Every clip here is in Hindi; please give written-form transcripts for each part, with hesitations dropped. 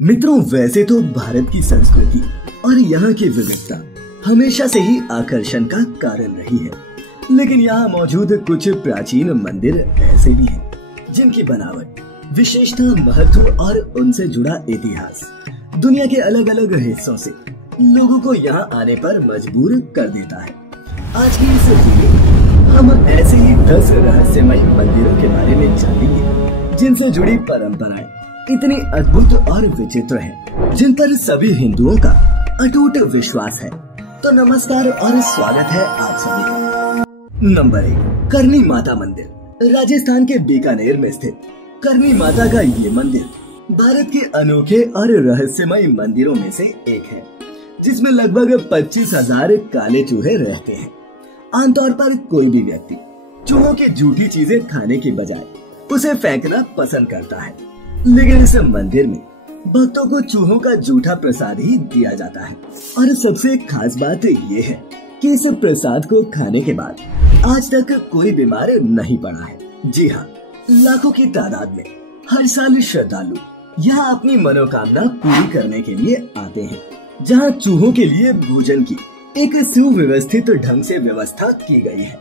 मित्रों, वैसे तो भारत की संस्कृति और यहाँ की विविधता हमेशा से ही आकर्षण का कारण रही है, लेकिन यहाँ मौजूद कुछ प्राचीन मंदिर ऐसे भी हैं जिनकी बनावट, विशेषता, महत्व और उनसे जुड़ा इतिहास दुनिया के अलग अलग हिस्सों से लोगों को यहाँ आने पर मजबूर कर देता है। आज की इस वीडियो में हम ऐसे ही 10 रहस्यमय मंदिरों के बारे में जानेंगे जिनसे जुड़ी परंपराएं इतनी अद्भुत और विचित्र हैं, जिन पर सभी हिंदुओं का अटूट विश्वास है। तो नमस्कार और स्वागत है आप सभी का। नंबर 1, करनी माता मंदिर। राजस्थान के बीकानेर में स्थित करनी माता का ये मंदिर भारत के अनोखे और रहस्यमय मंदिरों में से एक है, जिसमें लगभग 25,000 काले चूहे रहते हैं। आमतौर पर कोई भी व्यक्ति चूहों की जूठी चीजें खाने की बजाय उसे फेंकना पसंद करता है, लेकिन इस मंदिर में भक्तों को चूहों का जूठा प्रसाद ही दिया जाता है। और सबसे खास बात ये है कि इस प्रसाद को खाने के बाद आज तक कोई बीमार नहीं पड़ा है। जी हाँ, लाखों की तादाद में हर साल श्रद्धालु यहाँ अपनी मनोकामना पूरी करने के लिए आते हैं, जहाँ चूहों के लिए भोजन की एक सुव्यवस्थित ढंग से व्यवस्था की गई है।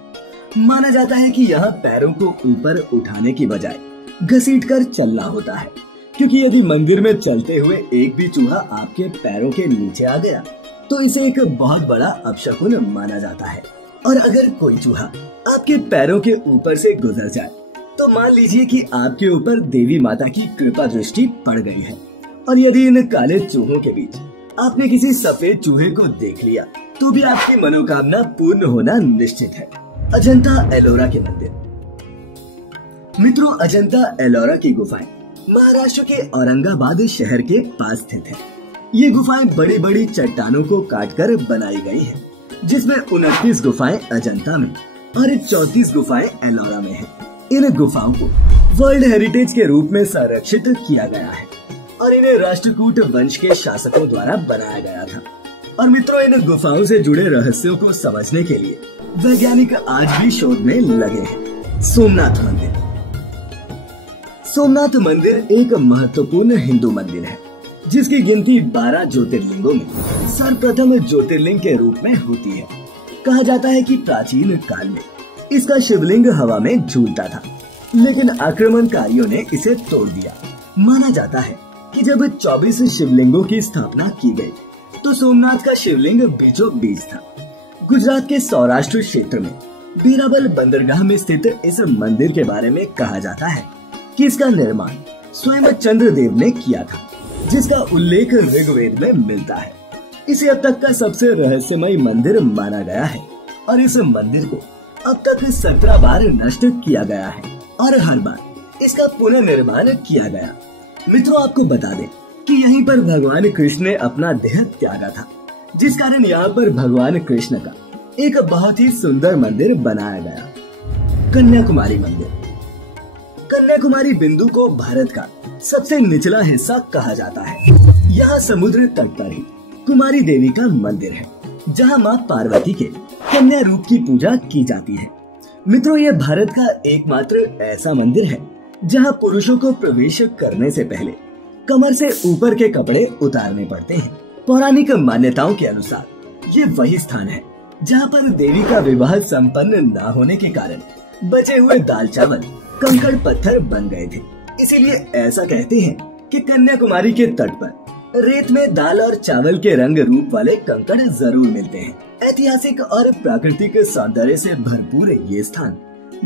माना जाता है कि यहाँ पैरों को ऊपर उठाने की बजाय घसीटकर चलना होता है, क्योंकि यदि मंदिर में चलते हुए एक भी चूहा आपके पैरों के नीचे आ गया तो इसे एक बहुत बड़ा अपशकुन माना जाता है। और अगर कोई चूहा आपके पैरों के ऊपर से गुजर जाए तो मान लीजिए कि आपके ऊपर देवी माता की कृपा दृष्टि पड़ गई है। और यदि इन काले चूहों के बीच आपने किसी सफेद चूहे को देख लिया तो भी आपकी मनोकामना पूर्ण होना निश्चित है। अजंता एलोरा के मंदिर। मित्रों, अजंता एलोरा की गुफाएं महाराष्ट्र के औरंगाबाद शहर के पास स्थित है। ये गुफाएं बड़ी बड़ी चट्टानों को काटकर बनाई गई हैं, जिसमें 29 गुफाएं अजंता में और 34 गुफाएं एलोरा में हैं। इन गुफाओं को वर्ल्ड हेरिटेज के रूप में संरक्षित किया गया है और इन्हें राष्ट्रकूट वंश के शासकों द्वारा बनाया गया था। और मित्रों, इन गुफाओं से जुड़े रहस्यों को समझने के लिए वैज्ञानिक आज भी शोध में लगे हैं। सोमनाथ मंदिर। सोमनाथ मंदिर एक महत्वपूर्ण हिंदू मंदिर है, जिसकी गिनती 12 ज्योतिर्लिंगों में सर्वप्रथम ज्योतिर्लिंग के रूप में होती है। कहा जाता है कि प्राचीन काल में इसका शिवलिंग हवा में झूलता था, लेकिन आक्रमणकारियों ने इसे तोड़ दिया। माना जाता है कि जब 24 शिवलिंगों की स्थापना की गई तो सोमनाथ का शिवलिंग बीचों बीच था। गुजरात के सौराष्ट्र क्षेत्र में बीराबल बंदरगाह में स्थित इस मंदिर के बारे में कहा जाता है कि इसका निर्माण स्वयं चंद्रदेव ने किया था, जिसका उल्लेख ऋग्वेद में मिलता है। इसे अब तक का सबसे रहस्यमय मंदिर माना गया है और इस मंदिर को अब तक 17 बार नष्ट किया गया है और हर बार इसका पुनर्निर्माण किया गया। मित्रों, आपको बता दें कि यहीं पर भगवान कृष्ण ने अपना देह त्यागा था, जिस कारण यहाँ पर भगवान कृष्ण का एक बहुत ही सुंदर मंदिर बनाया गया। कन्याकुमारी मंदिर। कन्याकुमारी बिंदु को भारत का सबसे निचला हिस्सा कहा जाता है। यहाँ समुद्र तट पर ही कुमारी देवी का मंदिर है, जहाँ माँ पार्वती के कन्या रूप की पूजा की जाती है। मित्रों, यह भारत का एकमात्र ऐसा मंदिर है जहाँ पुरुषों को प्रवेश करने से पहले कमर से ऊपर के कपड़े उतारने पड़ते हैं। पौराणिक मान्यताओं के अनुसार ये वही स्थान है जहाँ पर देवी का विवाह संपन्न न होने के कारण बचे हुए दाल चावल कंकड़ पत्थर बन गए थे। इसीलिए ऐसा कहते हैं कि कन्याकुमारी के तट पर रेत में दाल और चावल के रंग रूप वाले कंकड़ जरूर मिलते हैं। ऐतिहासिक और प्राकृतिक सौंदर्य से भरपूर ये स्थान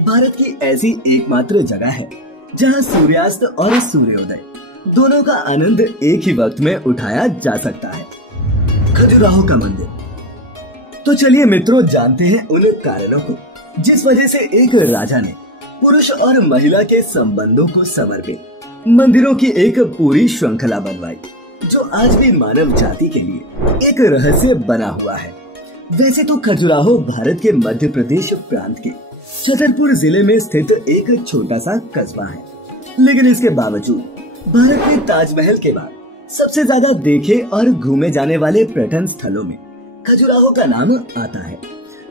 भारत की ऐसी एकमात्र जगह है जहां सूर्यास्त और सूर्योदय दोनों का आनंद एक ही वक्त में उठाया जा सकता है। खजुराहो का मंदिर। तो चलिए मित्रों, जानते हैं उन कारणों को जिस वजह से एक राजा ने पुरुष और महिला के संबंधों को समर्पित मंदिरों की एक पूरी श्रृंखला बनवाई, जो आज भी मानव जाति के लिए एक रहस्य बना हुआ है। वैसे तो खजुराहो भारत के मध्य प्रदेश प्रांत के छतरपुर जिले में स्थित एक छोटा सा कस्बा है, लेकिन इसके बावजूद भारत में ताजमहल के बाद सबसे ज्यादा देखे और घूमे जाने वाले पर्यटन स्थलों में खजुराहो का नाम आता है।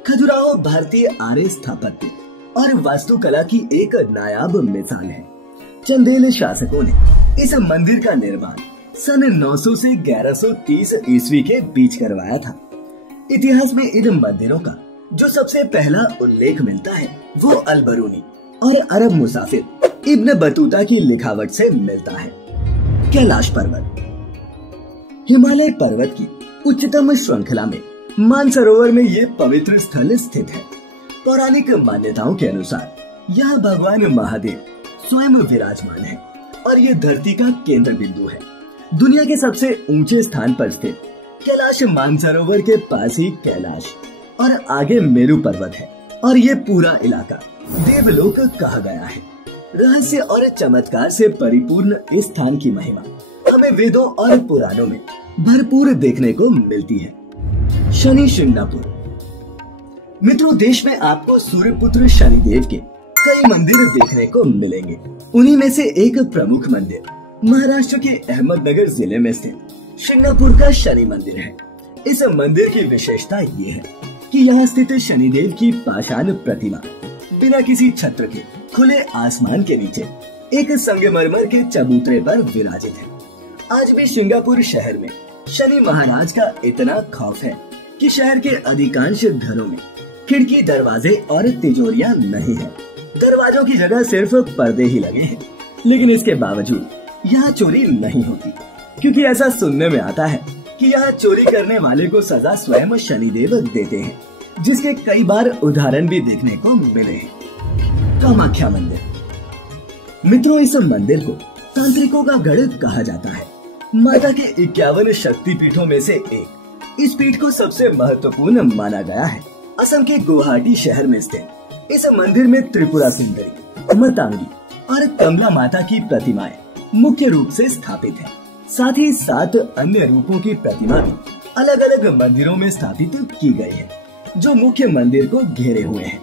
खजुराहो भारतीय आर्य स्थापत्य और वास्तुकला की एक नायाब मिसाल है। चंदेल शासकों ने इस मंदिर का निर्माण सन 900 से 1130 ईस्वी के बीच करवाया था। इतिहास में इन मंदिरों का जो सबसे पहला उल्लेख मिलता है वो अल-बरूनी और अरब मुसाफिर इब्न बतूता की लिखावट से मिलता है। कैलाश पर्वत हिमालय पर्वत की उच्चतम श्रृंखला में मानसरोवर में ये पवित्र स्थल स्थित है। पौराणिक मान्यताओं के अनुसार यहाँ भगवान महादेव स्वयं विराजमान है और ये धरती का केंद्र बिंदु है। दुनिया के सबसे ऊंचे स्थान पर स्थित कैलाश मानसरोवर के पास ही कैलाश और आगे मेरू पर्वत है और ये पूरा इलाका देवलोक कहा गया है। रहस्य और चमत्कार से परिपूर्ण इस स्थान की महिमा हमें वेदों और पुराणों में भरपूर देखने को मिलती है। शनि शिंगणापुर मित्रों, देश में आपको सूर्यपुत्र शनिदेव के कई मंदिर देखने को मिलेंगे। उन्हीं में से एक प्रमुख मंदिर महाराष्ट्र के अहमदनगर जिले में स्थित शिंगणापुर का शनि मंदिर है। इस मंदिर की विशेषता ये है कि यहाँ स्थित शनिदेव की पाषाण प्रतिमा बिना किसी छत्र के खुले आसमान के नीचे एक संगमरमर के चबूतरे पर विराजित है। आज भी सिंगापुर शहर में शनि महाराज का इतना खौफ है कि शहर के अधिकांश घरों में खिड़की, दरवाजे और तिजोरियां नहीं है। दरवाजों की जगह सिर्फ पर्दे ही लगे हैं, लेकिन इसके बावजूद यहाँ चोरी नहीं होती, क्योंकि ऐसा सुनने में आता है कि यहाँ चोरी करने वाले को सजा स्वयं शनिदेव देते हैं, जिसके कई बार उदाहरण भी देखने को मिले हैं। कामाख्या मंदिर मित्रों, इस मंदिर को तांत्रिकों का गढ़ कहा जाता है। माता के 51 शक्तिपीठों में से एक इस पीठ को सबसे महत्वपूर्ण माना गया है। असम के गुवाहाटी शहर में स्थित इस मंदिर में त्रिपुरा सुंदरी, मतंगी और कमला माता की प्रतिमाएं मुख्य रूप से स्थापित है। साथ ही 7 अन्य रूपों की प्रतिमा भी अलग अलग मंदिरों में स्थापित की गई है, जो मुख्य मंदिर को घेरे हुए हैं।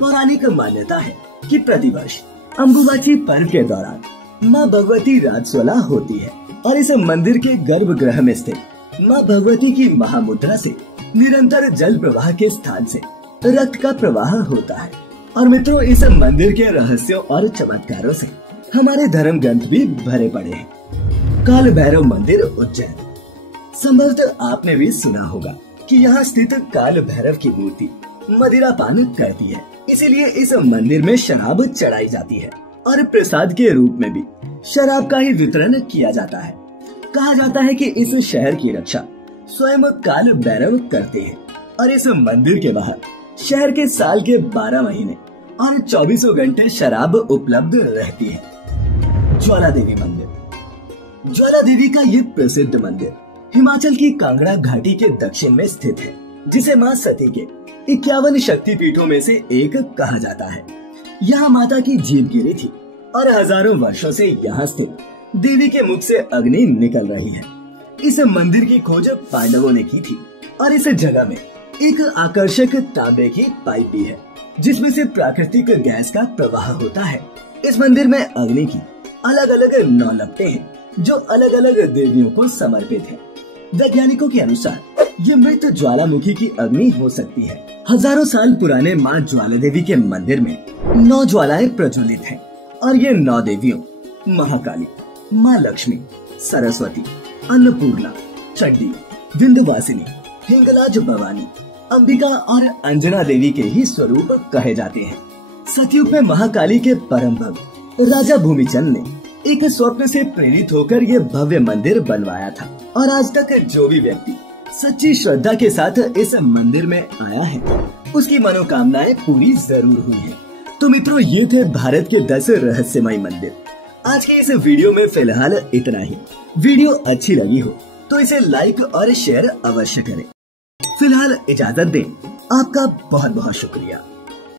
पौराणिक मान्यता है कि प्रतिवर्ष अम्बुबाची पर्व के दौरान माँ भगवती राजस्वला होती है और इस मंदिर के गर्भगृह में स्थित माँ भगवती की महामुद्रा से निरंतर जल प्रवाह के स्थान से रक्त का प्रवाह होता है। और मित्रों, इस मंदिर के रहस्यों और चमत्कारों से हमारे धर्म ग्रंथ भी भरे पड़े हैं। काल भैरव मंदिर उज्जैन संभवतः आपने भी सुना होगा कि यहाँ स्थित काल भैरव की मूर्ति मदिरा पान करती है, इसीलिए इस मंदिर में शराब चढ़ाई जाती है और प्रसाद के रूप में भी शराब का ही वितरण किया जाता है। कहा जाता है कि इस शहर की रक्षा स्वयं काल भैरव करते हैं और इस मंदिर के बाहर शहर के साल के 12 महीने और 24 घंटे शराब उपलब्ध रहती है। ज्वाला देवी मंदिर ज्वाला देवी का ये प्रसिद्ध मंदिर हिमाचल की कांगड़ा घाटी के दक्षिण में स्थित है, जिसे माँ सती के 51 शक्तिपीठों में से एक कहा जाता है। यहाँ माता की जीभ गिरी थी और हजारों वर्षों से यहाँ स्थित देवी के मुख से अग्नि निकल रही है। इस मंदिर की खोज पांडवों ने की थी और इस जगह में एक आकर्षक तांबे की पाइप भी है, जिसमें से प्राकृतिक गैस का प्रवाह होता है। इस मंदिर में अग्नि की अलग अलग 9 लपटें हैं, जो अलग अलग देवियों को समर्पित है। वैज्ञानिकों के अनुसार ये मृत ज्वालामुखी की अग्नि हो सकती है। हजारों साल पुराने माँ ज्वाला देवी के मंदिर में 9 ज्वालाएं प्रज्वलित हैं और ये 9 देवियों महाकाली, माँ लक्ष्मी, सरस्वती, अन्नपूर्णा, चंडी, विंध्यवासिनी, हिंगलाज भवानी, अंबिका और अंजना देवी के ही स्वरूप कहे जाते हैं। सतयुग में महाकाली के परम भक्त राजा भूमिचंद ने एक स्वप्न से प्रेरित होकर ये भव्य मंदिर बनवाया था और आज तक जो भी व्यक्ति सच्ची श्रद्धा के साथ इस मंदिर में आया है, उसकी मनोकामनाएं पूरी जरूर हुई है। तो मित्रों, ये थे भारत के 10 रहस्यमय मंदिर। आज के इस वीडियो में फिलहाल इतना ही। वीडियो अच्छी लगी हो तो इसे लाइक और शेयर अवश्य करें। फिलहाल इजाजत दें। आपका बहुत बहुत शुक्रिया।